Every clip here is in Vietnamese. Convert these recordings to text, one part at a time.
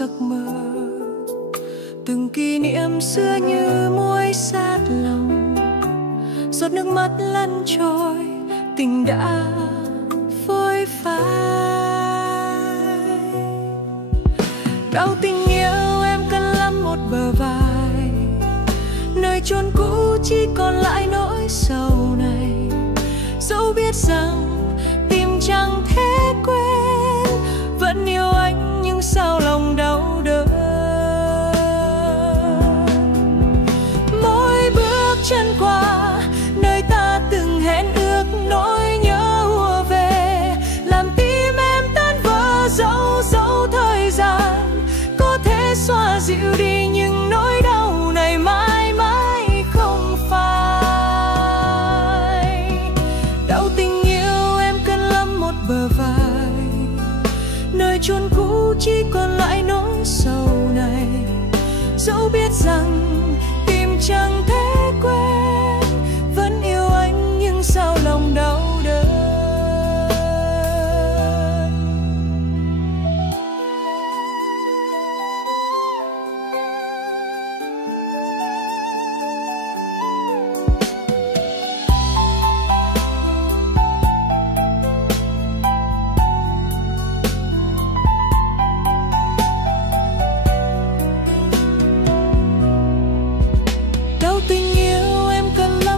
giấc mơ. Từng kỷ niệm xưa như muối sát lòng, giọt nước mắt lăn trôi, tình đã phôi phai. Đau tình yêu em cần lắm một bờ vai, nơi chôn cũ chỉ còn lại nỗi sầu này. Dẫu biết rằng tìm chẳng thể quên, vẫn yêu anh nhưng sao lòng đau đớn. Mỗi bước chân qua nơi ta từng hẹn ước, nỗi nhớ ùa về làm tim em tan vỡ. Dẫu thời gian có thể xoa dịu đi nhưng nỗi đau này mãi mãi không phai. Đau tình yêu em cần lắm một bờ vai, nơi chôn cũ chỉ còn lại nỗi sầu này. Dẫu biết rằng tìm chẳng thể quên, vẫn yêu anh nhưng sao lòng đau đớn.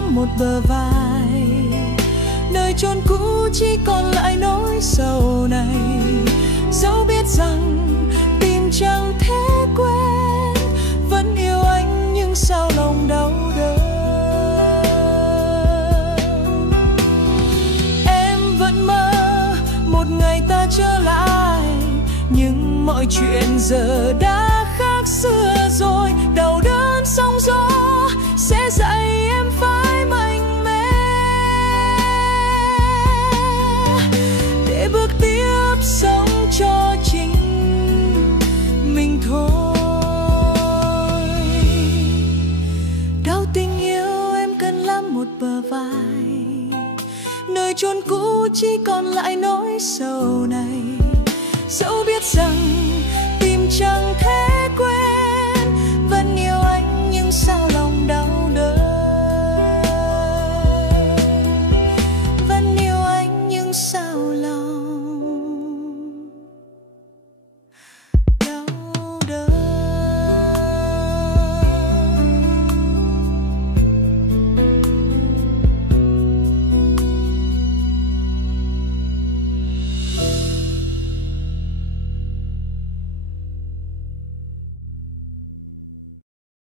Một bờ vai, nơi chôn cũ chỉ còn lại nỗi sầu này. Dẫu biết rằng tìm chẳng thể quên, vẫn yêu anh nhưng sao lòng đau đớn. Em vẫn mơ một ngày ta trở lại, nhưng mọi chuyện giờ đã khác xưa rồi. Đau đớn sóng gió sẽ dạy em phải mạnh mẽ để bước tiếp sống cho chính mình thôi. Đau tình yêu em cần lắm một bờ vai, nơi chôn cũ chỉ còn lại nỗi sầu này. Dẫu biết rằng